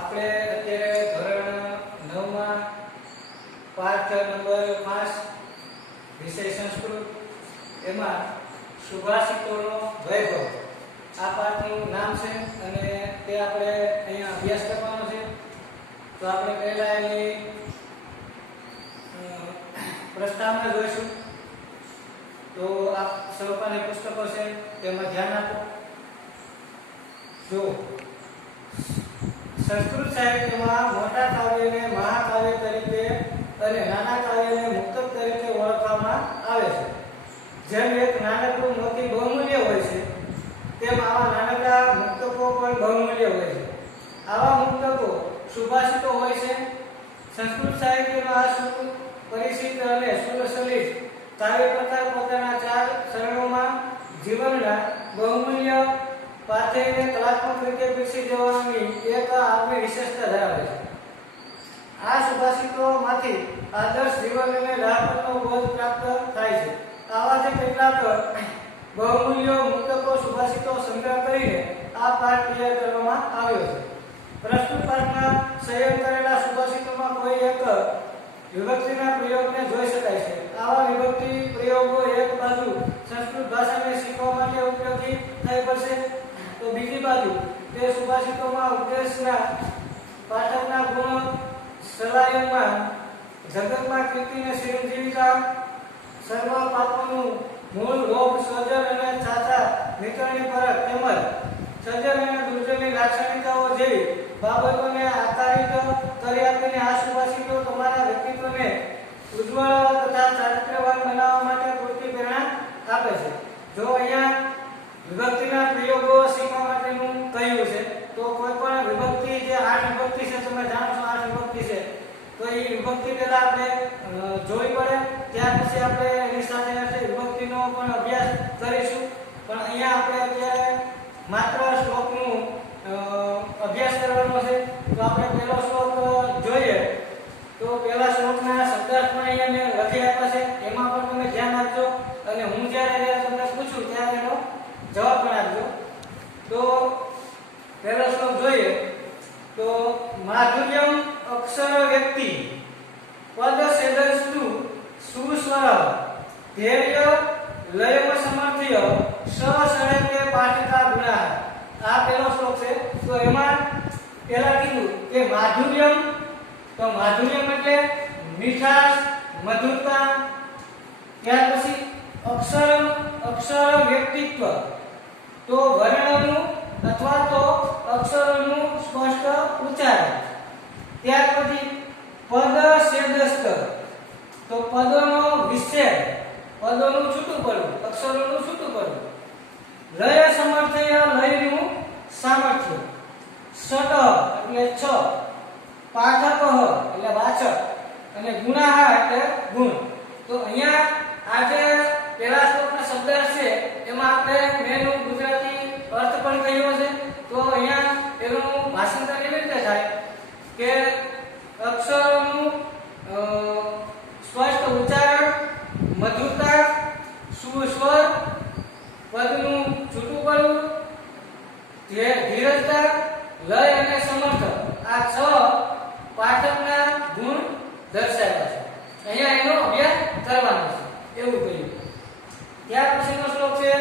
આપણે અત્યારે ધોરણ 9 માં પાઠ નંબર 5 વિષય સંસ્કૃત એમાં સુભાષિતોનો વૈભવ આ પાઠનું નામ છે અને તે આપણે અહીંયા અભ્યાસ કરવાનો છે. તો આપણે પહેલા એની પ્રસ્તાવના જોઈશું. તો આ સૌપાની પુસ્તકો છે તેમાં ધ્યાન આપો. જો સંસ્કૃત સાહિત્યમાં મોટા કાવ્યને મહાકાવ્ય તરીકે અને નાના કાવ્યને મુક્તક તરીકે ઓળખવામાં આવે છે. જેમ એક નાનકડું મોતી બહુમૂલ્ય હોય છે તેમ આવા નાનકડા મુક્તકો પણ બહુમૂલ્ય હોય છે. આવા મુક્તકો સુભાષિતો હોય છે. સંસ્કૃત સાહિત્યનો આ પરિચિત અને સુલસલિત કાવ્ય પ્રકાર પોતાના 4 ચરણોમાં જીવનના બહુમૂલ્ય પાથરીને કલાત્મક રીતે વિકસી જવાની એક આગવી વિશેષતા ધરાવે છે. આ સુભાષિતોમાંથી આદર્શ જીવન અને રાહતનો બોધ પ્રાપ્ત થાય છે. આવા જ કેટલાક બહુમૂલ્ય મુક્તકો સુભાષિતો સંગ્રહ કરીને આ પાઠ તૈયાર કરવામાં આવ્યો છે. પ્રસ્તુત પાઠમાં સંયોગ કરેલા સુભાષિતોમાં કોઈ એક વિભક્તિના પ્રયોગને જોઈ શકાય છે. આવા વિભક્તિ પ્રયોગો એક બાજુ સંસ્કૃત ભાષાને શીખવા માટે ઉપયોગી થઈ પડશે, તો બીજી બાજુ તે સુભાષિતોમાં ઉપદેશના પાઠકના ગુણ સલાયનમાં જગતમાં કીર્તિને ચિરંજીવિતા સર્વ પાપોનું મૂળ લોભ સર્જન અને ચાચા મિત્રની પરખ તેમજ સર્જન અને દુર્જનની લાક્ષણિકતાઓ જેવી બાબતોને આકારિત કરી આપીને આ સુભાષિતો તમારા વ્યક્તિત્વને ઉજ્જવળ તથા ચારિત્ર્યવાન બનાવવા માટે પૂરતી પ્રેરણા આપે છે. જો અહીંયા વિભક્તિના પ્રયોગો શીખવા માટેનું કહ્યું છે, તો કોઈ પણ વિભક્તિ જે 8 વિભક્તિ છે, તમે જાણો છો 8 વિભક્તિ છે, તો એ વિભક્તિ પહેલા આપણે જોઈ પડે, ત્યાર પછી આપણે એની સાથે વિભક્તિનો પણ અભ્યાસ કરીશું. પણ અહીંયા આપણે અત્યારે માત્ર શ્લોકનું અભ્યાસ કરવાનો છે. તો આપણે પહેલો શ્લોક જોઈએ. તો પહેલા શ્લોકના શબ્દાર્થમાં અહીંયા મેં લખી આપ્યા છે, એમાં પણ તમે ધ્યાન આપજો અને હું જ્યારે તમને પૂછું ત્યારે એનો જવાબ પણ આપજો. તો પહેલો શ્લોક જોઈએ. તો માધુર્યમ અક્ષર વ્યક્તિ પદ સેદસ્તુ સુસ્વર ધૈર્ય લયમ સમર્થ્ય સસળકે પાઠકા ગુણા. આ પહેલો શ્લોક છે. તો એમાં પહેલા કીધું કે માધુર્યમ, તો માધુર્યમ એટલે મીઠાશ, મધુરતા. ત્યાર પછી અક્ષરમ, અક્ષર વ્યક્તિત્વ, તો વર્ણનું અથવા તો અક્ષરોનું સ્પષ્ટ ઉચ્ચારણ. ત્યાર પછી પદ સેદસ્ત, તો પદોનો વિચ્છેદ, પદોનું છૂટું પડવું, અક્ષરોનું છૂટું પડવું. લય સમર્થ્ય, લયનું સામર્થ્ય. સટ એટલે 6, પાઠક એટલે વાચક અને ગુણાહ એટલે ગુણ. તો અહીંયા આ જે પહેલા શ્લોકના શબ્દ છે એમાં આપણે મેનું ગુજરાતી અર્થ પણ કહ્યો છે. તો અહીંયા એનું ભાષાંતર કેવી રીતે થાય કે અક્ષરોનું સ્પષ્ટ ઉચ્ચારણ, મધુરતા, સુસ્વર, પદનું છૂટું પડવું, ધીરજતા, લય અને સમર્થ, આ 6 પાઠકના ગુણ દર્શાવ્યા છે. અહીંયા એનો અભ્યાસ કરવાનો છે એવું કહ્યું. ત્યાર પછીનો શ્લોક છે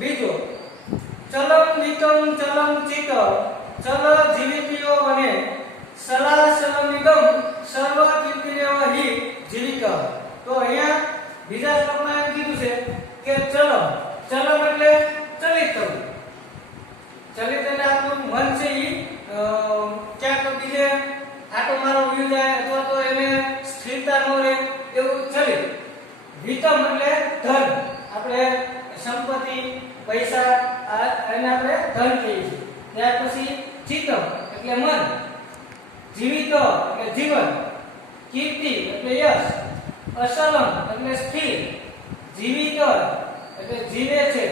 બીજો. ચલમ નિતમ ચલમ ચિત ચલ જીવિતિયો વને સલાસલમિદમ સર્વ કીર્તિરેવ હિ જીવિત. તો અહીંયા બીજા શ્લોકમાં એમ કીધું છે કે ચલમ, ચલમ એટલે ચલિત થવું. ચલિત એટલે આપણું મન છે એ ક્યાંક બીજે આટો મારો વયું જાય અથવા તો એને સ્થિરતા ન રહે એવું ચલિત. વિતમ એટલે ધન, આપણે સંપત્તિ, પૈસા એને આપણે ધન કહીએ છીએ. ત્યાર પછી ચિત્તમ એટલે મન, જીવિત એટલે જીવન, કીર્તિ એટલે યશ, અસલમ એટલે સ્થિર, જીવિત એટલે જીવે છે.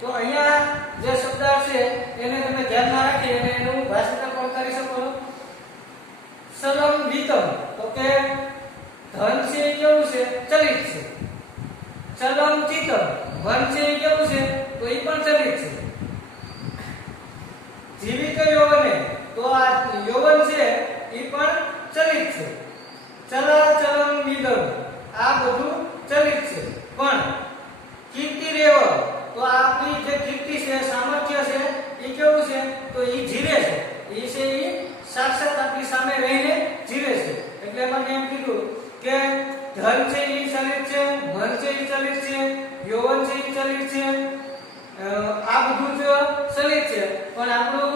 તો અહીંયા જે શબ્દ છે એને તમે ધ્યાનમાં રાખી અને એનું ભાષાંતર પણ કરી શકો છો. સલમ વિતમ, તો કે ધન છે કેવું છે? ચલિત છે. ચલમ ચિત્તમ, મન છે કેવું છે? તો એ પણ ચલિત છે. જીવિત યોને તો આ યૌવન છે એ પણ ચલિત છે. ચલન વિદમ આ બધું ચલિત છે. પણ કીર્તિ રેવ તો આપણી જે કીર્તિ છે સામર્થ્ય છે એ કેવું છે તો એ જીવે છે. એ છે એ સાક્ષાત આપણી સામે રહીને જીવે છે. એટલે મને એમ કીધું કે ધન છે એ ચલિત છે, મન છે એ ચલિત છે, યૌવન છે એ ચલિત છે, આ બધું જ ચલિત છે. પણ આપણું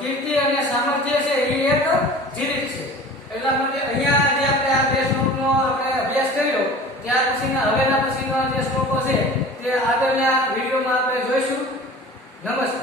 કીર્તિ અને સામર્થ્ય છે એ એક જીવિત છે. એટલા માટે અહીંયા જે આપણે આ બે શ્લોકનો આપણે અભ્યાસ કર્યો ત્યાર પછીના હવેના પછીના જે શ્લોકો છે તે આગળના વિડીયોમાં આપણે જોઈશું. નમસ્કાર.